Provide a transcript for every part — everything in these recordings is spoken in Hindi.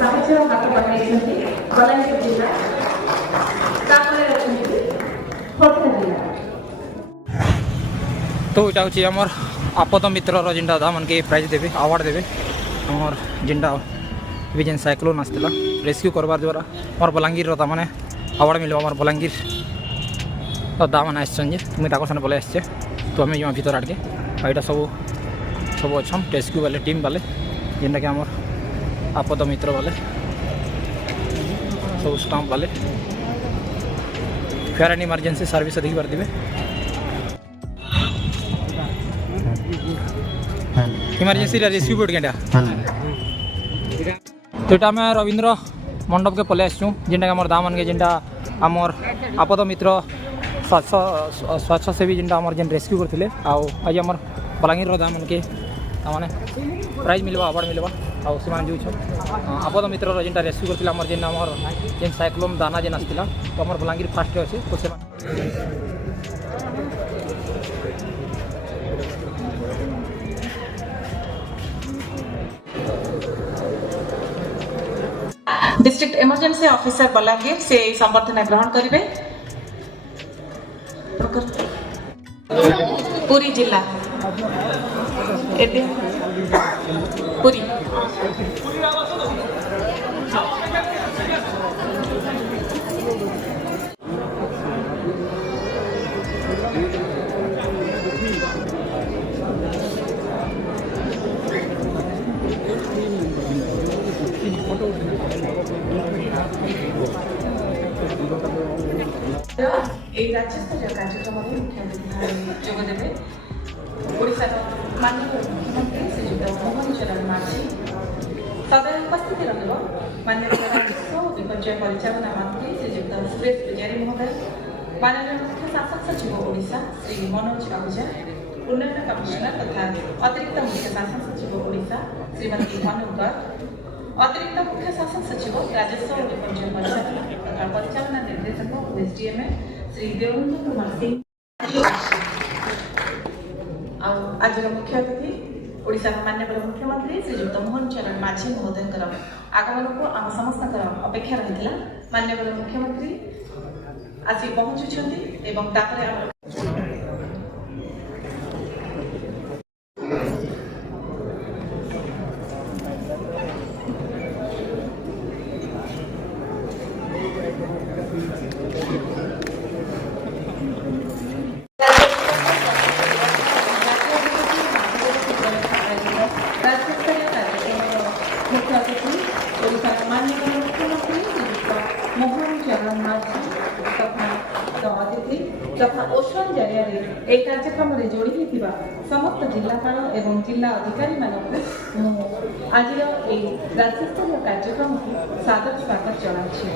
ସାହାଯ୍ୟ ହାତ ବଢ଼ାଇଛନ୍ତି ବଲାଙ୍ଗୀର ଜିଲ୍ଲା, ତାପରେ ଅଛନ୍ତି ଖୋର୍ଦ୍ଧା ଜିଲ୍ଲା। तो यहाँ हूँ आमर आपद मित्रर जेनटा दाम के प्राइज देवे अवार्ड देवे आमर जेनटा भी जेन साइक्लोन आसला रेस्क्यू करवार द्वारा आम बलांगीर मैंने अवार्ड मिले आम बलांगीर दाम मैंने आसान मुझे सामने पलि आसचे तो आम यहाँ भर आड़के यहाँ सब सब अच्छन रेस्क्यू वाले टीम वाले जेनटा कि आम आपद मित्र वाले सब स्टाफ वाले फायर एंड इमरजेंसी सर्विस देखी पारे इमरजेंसी रेस्क्यू बोट के तो ये आम रवींद्र मंडप के पलि आसचुँ जेनटा आम दाम के जेनटा आमर आपद मित्र स्वच्छसेवी जेनटा आमर जेन रेस्क्यू करते आज आम बलांगीर दाम के मैंने प्राइज मिलवा अवार्ड मिलवा आउ से जो आपद मित्र जेनटा रेस्क्यू करते आम जेन आमर जेन साइक्लोन दाना जेन आसला तो आम बलांगीर फास्ट अच्छे तो से डिस्ट्रिक्ट इमरजेंसी ऑफिसर बलांगीर से संबर्धना ग्रहण करेंगे। पुरी जिला पुरी राज्यस्तरीय कार्यक्रम में मुख्य अतिथि जोगदेवे ओडिशार माननीय मुख्यमंत्री श्रीयुक्त मोहन चरण माझी सदन उपस्थित रहिब माननीय राजस्व और विपर्यय परिचालना मंत्री श्रीयुक्त सुरेश पुजारी महोदय, माननीय मुख्य शासक सचिव ओडिशा श्री मनोज आहूजा, उन्नयन कमिशनर तथा अतिरिक्त मुख्य शासन सचिव ओडिशा श्रीमती अनु गर्ग, अतिरिक्त मुख्य शासन सचिव राजस्व और विपर्यय परिचालना तथा परिचालना निर्देशक ओएसडीएम श्री देवेंद्र कुमार सिंह आज मुख्य अतिथि ओडिशा माननीय मुख्यमंत्री श्रीयुक्त मोहन चरण माझी महोदय आगमन को आम समस्त अपेक्षा रही। माननीय मुख्यमंत्री आसी पहुंचुंट एवं तथा ओशन जरिया एक कार्यक्रम में जोड़ी होता समस्त जिलापाल एवं जिला अधिकारी आज राज्यस्तरीय कार्यक्रम को सादर स्वागत जनाछि।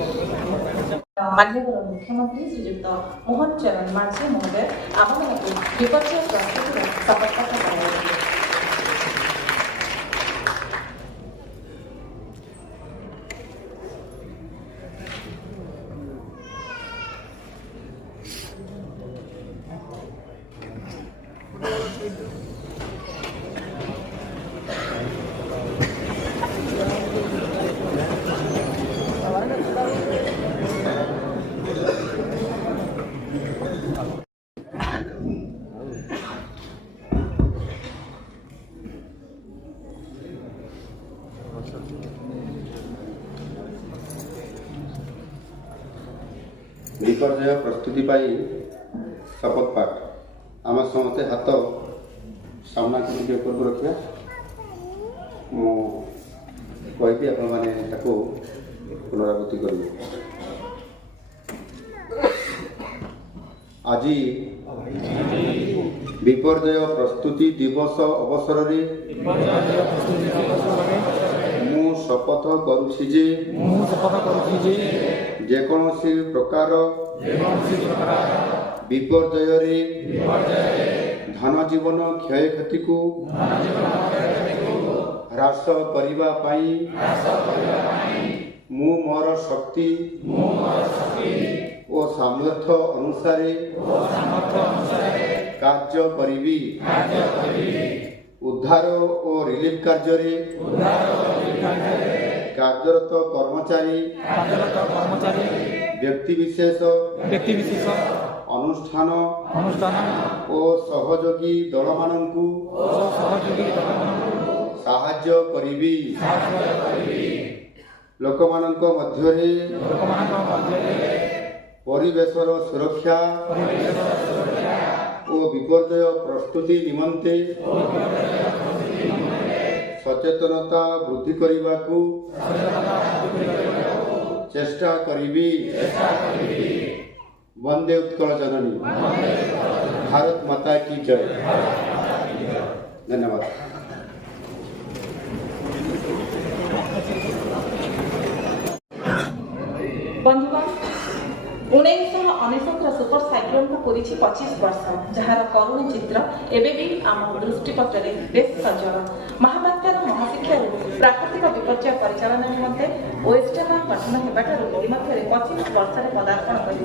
माननीय मुख्यमंत्री श्रीयुक्त मोहन चरण माझी महोदय आम विपर्यय प्रस्तुतिर शपथ कराइले। विपर्यय प्रस्तुति शपथ पाठ आम समस्ते हाथ सामना करके रखा मुझे आपण मैंने पुनरावृत्ति करेंगे। आज विपर्यय प्रस्तुति दिवस अवसर मु शपथ करुछि जे जेकोसी प्रकार विपर्यय धन जीवन क्षय क्षति को ह्रास करिबा पाई मु मोर शक्ति और सामर्थ्य अनुसार कार्य करिबी। उद्धार और रिलीफ कार्य କାର୍ଯ୍ୟରତ କର୍ମଚାରୀ ବ୍ୟକ୍ତିବିଶେଷ ଅନୁଷ୍ଠାନ ଓ ସହଯୋଗୀ ଦଳମାନଙ୍କୁ ସାହାଯ୍ୟ କରିବି। ଲୋକମାନଙ୍କ ମଧ୍ୟରେ ପରିବେଶର ସୁରକ୍ଷା ଓ ବିପର୍ଯ୍ୟୟ ପ୍ରସ୍ତୁତି ନିମନ୍ତେ ସଚେତନତା ବୃଦ୍ଧି କରିବାକୁ ଚେଷ୍ଟା କରିବି। वंदे उत्कल जननी, भारत माता की जय। धन्यवाद। बंधुगण 1999 सुपर साइक्लोन को पूरी 25 वर्ष जार करुण चित्र एवं भी आम दृष्टिपटरे बेस सजल। महाबात्यार महाशिक्षा प्राकृतिक विपर्यय परिचालन निमंते ओएसडेमा गठन होगाठार इतिमध्य 25 वर्ष पदार्पण कर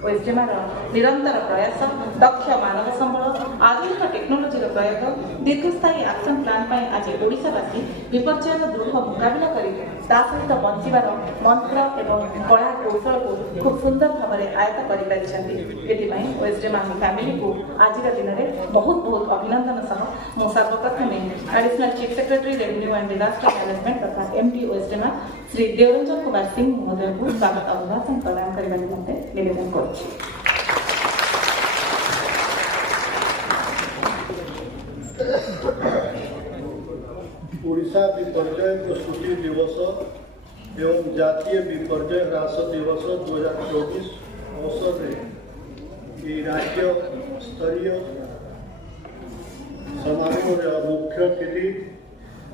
ओएसडेमार निरंतर प्रयास, दक्ष मानव संबल, आधुनिक टेक्नोलोजी प्रयोग, दीर्घस्थायी एक्शन प्लान पर आज ओडिशावासी विपर्यय दृढ़ मुकाबला कर सहित बंचार मंत्र एवं कला कौशल को खूब सुंदर भाव में आयत्त कर ओएसडेमा फैमिली को आज दिन में बहुत बहुत अभिनंदन सह मु सर्वप्रथम additional chief secretary revenue and disaster management तथा एमडी ओएसडेमा श्री देवरंजन कुमार सिंह महोदय को स्वागत अभिभाषण प्रदान करने निमंते निवेदन कर ओडिशा विपर्यय प्रस्तुति दिवस एवं जातीय विपर्यय ह्रास दिवस 2024 अवसर में राज्य स्तरीय समारोह मुख्य अतिथि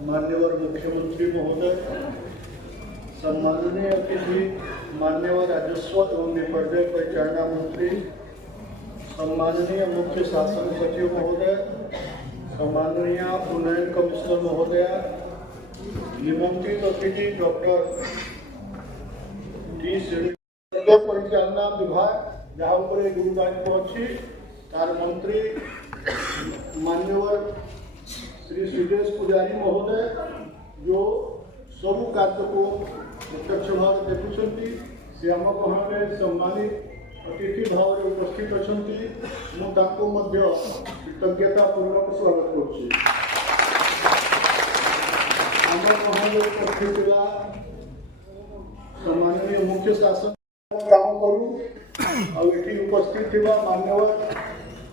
माननीय मुख्यमंत्री महोदय, सम्माननीय अतिथि माननीय राजस्व एवं विपर्यय परिचालना मंत्री, सम्माननीय मुख्य शासन सचिव महोदय, सम्माननीय उन्नयन कमिश्नर महोदय, निमंत्रित अतिथि डॉक्टर टी परिचालना विभाग जहाँ गुरुदायित्व अच्छी तार मंत्री माननीय श्री सुरेश पुजारी महोदय जो सब कार्य को प्रत्यक्ष भाव देखुं से आम गहन सम्मानित अतिथि भाव में उपस्थित अच्छा कृतज्ञता पूर्वक स्वागत करुच्ची। आम गहन उपस्थित सम्माननीय मुख्य शासन काम करूँ आठी उपस्थित माननीय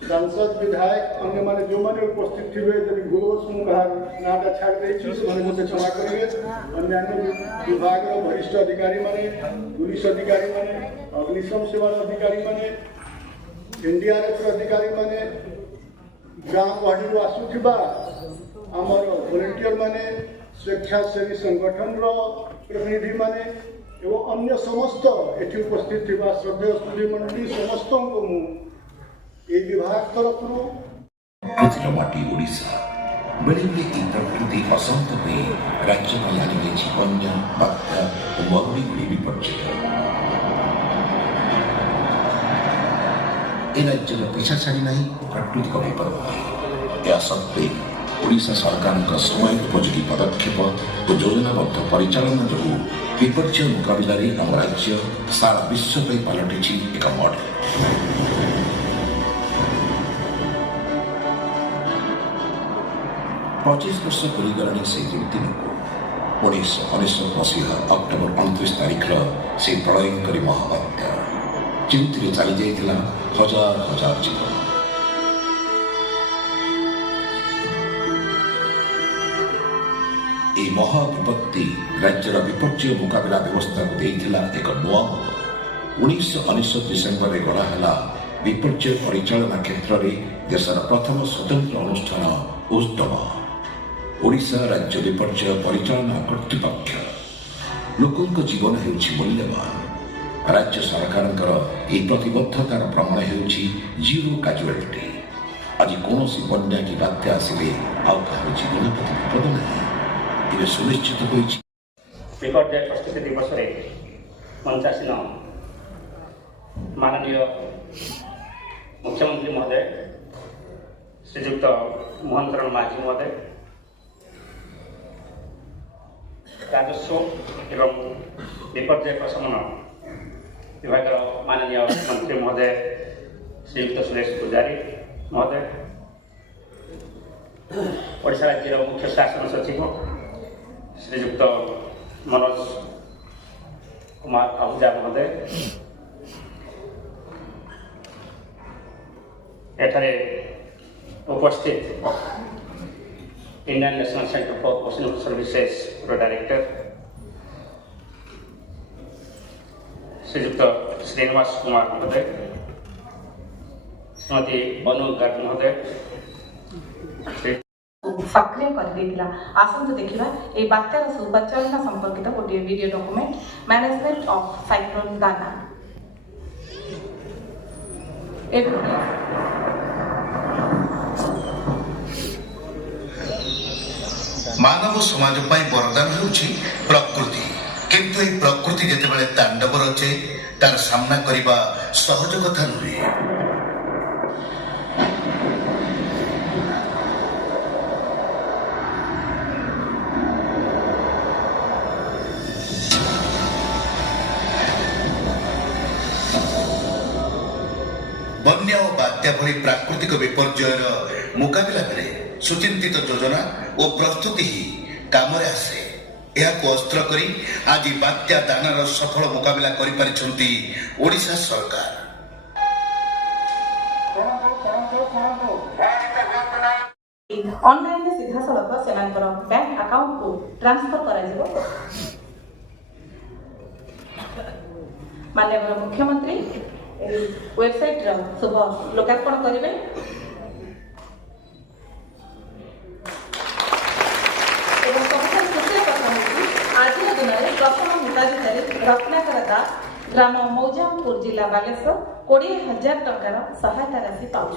सांसद विधायक अन्य माने जो माने उपस्थित थे यदि भूलवश नाटा छाड़ देती मत क्षमा करेंगे। अन्य विभाग वरिष्ठ अधिकारी माने, पुलिस अधिकारी माने, अग्निशम सेवा अधिकारी माने, एनडीआरएफ अधिकारी माने, गाँव वाड़ी आसुवा आमर वॉलंटियर माने, स्वेच्छासेवी संगठन प्रतिनिधि माने एवं अन्य समस्त एटी उपस्थित थिबा श्रद्धेय सुधी मंडली समस्त को ए विभाग तरफ माटी ओडिशा बेले बेले ई प्रकृति अशांत हुए राज्य में आने बन्या बात्या और मरुड़ी गुड़ी विपर्यय ए राज्य पीछा छाड़ी नहीं प्राकृतिक विपर्यय। या सत्वे ओडिशा सरकार समय उपयोगी पदक्षेप और योजनाबद्ध परिचालना जो विपर्यय मुकाबला आम राज्य सारा विश्व पलटि एक मॉडल। 25 वर्ष पूरीगलानी से दिन को 1999 मसीहा अक्टोबर 29 तारीख से प्रलयंकारी महाबात्या जो चली जाता हजार हजार जीवन। ये महाविपत्ति राज्यर विपर्यय मुकाबला व्यवस्था को देता एक नुआ 1999 डिसेम्बर में गढ़ाला विपर्यय परिचालना क्षेत्र में देशर प्रथम स्वतंत्र अनुष्ठान ओएसडेमा ओडिशा राज्य विपर्यय परिचालना कर्तृपक्ष। लोकों जीवन होउछि मूल्यवान। राज्य सरकार प्रतिबद्धतार प्रमाण होउछि जीरो कैजुअलिटी। आज कौन बन्या कि बात्या आसिले आउ कहार जीवन प्रति विपद नहीं ये सुनिश्चित होइछि। विपर्यय प्रस्तुति दिवस मंचासीन माननीय मुख्यमंत्री महोदय श्रीजुक्त मोहन चरण माझी महोदय, राजस्व विपर्यय प्रशमन विभाग माननीय मंत्री महोदय श्रीयुक्त सुरेश पुजारी महोदय, ओडिशा राज्य मुख्य शासन सचिव श्रीयुक्त मनोज कुमार आहूजा महोदय, एठारे उपस्थित Indian National Centre for Personal Services director Shriyukta Srinivas Kumar महोदय, श्रीमती अनु गर्ग महोदय, सक्रिय कर देथिला। आसंतु देखिबा ए बात्यार सुपरिचालना संपर्कित गोटे video document management of cyclone गाना। मानव समाज पाई वरदान होउछि प्रकृति, किंतु ए प्रकृति जेतेबेले तांडव रचे तार सामना करिबा सहज कथा नुहे। बन्या और बात्या भली प्राकृतिक विपर्ययर मुकाबिला करे सुचिंतित योजना और प्रस्तुति ही काम आसे। यह अस्त्र करी आज बात्या दानार सफल मुकाबिला करि परिछंती ओडिशा सरकार। ऑनलाइन में सीधा सलख सेमानकर बैंक अकाउंट को ट्रांसफर करा जिवो। माननीय मुख्यमंत्री वेबसाइट शुभ लोकार्पण करेंगे। आज दिन में प्रथम हिताधिकारी रत्नाकर दास ग्राम मौजामपुर जिला बालेश्वर 20,000 टंकार सहायता राशि पाँच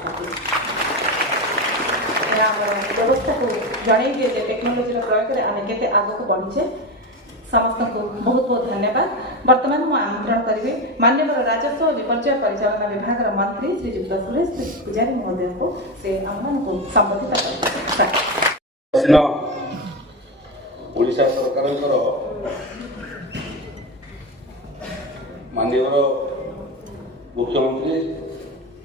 व्यवस्था को जन टेक्नोलोजी प्रयोग में आम के आगे बढ़ीचे। समस्त को बहुत बहुत धन्यवाद। वर्तमान मैं आमंत्रण करी माननीय राजस्व और विपर्यय परिचालना विभाग मंत्री श्रीयुक्त सुरेश पुजारी महोदय को से आह्वान को संबोधित कर ओडिशा सरकार माननीय मुख्यमंत्री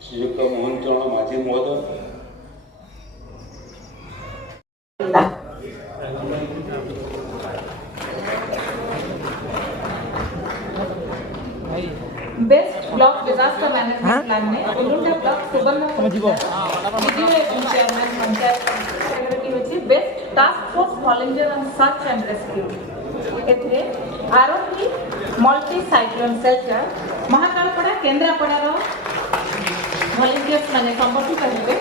श्रीयुक्त मोहन चरण माझी महोदय, best block disaster management plan में Ulunda block Subarna chairman panchayat secretary होची best task force volunteer on search and rescue. एथे Arohi multi cyclone shelter Mahakalpada केंद्रापड़ार वॉलंटियर्स माने संबंधित हेबे।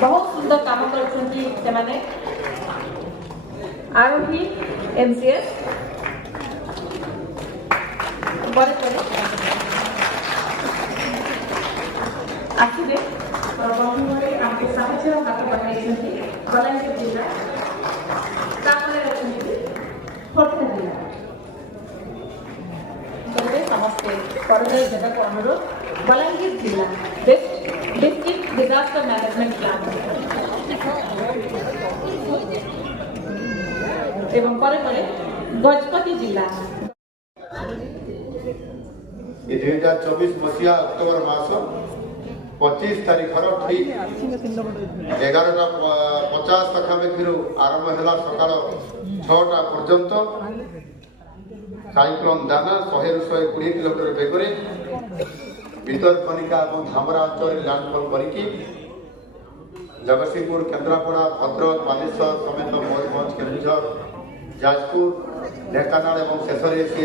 बहुत सुंदर काम करछंती सेमाने। आरोही एमसीएस आसवे बंधुए आमको साहय हाथ बढ़ाई बलांगीर जिला खोर्धा जिला समस्ते करदे देवाक अनुरोध। बलांगीर जिला best district disaster management plan एवं गजपति जिला 2024 मसीहा अक्टोबर मास 25 तारीख ठीक 11:50 पाखापाखि आरंभ है सकाल 6टा पर्यंत साइक्लोन दाना 100-120 किलोमीटर बेगरे भितरकनिका और धामरा अंचल लैंडफॉल करके जगतसिंहपुर, केन्द्रापड़ा, भद्रक, बालेश्वर समेत मयूरभंज, केन्दुझर, जाजपुर, ढेंकानाल और शेष सी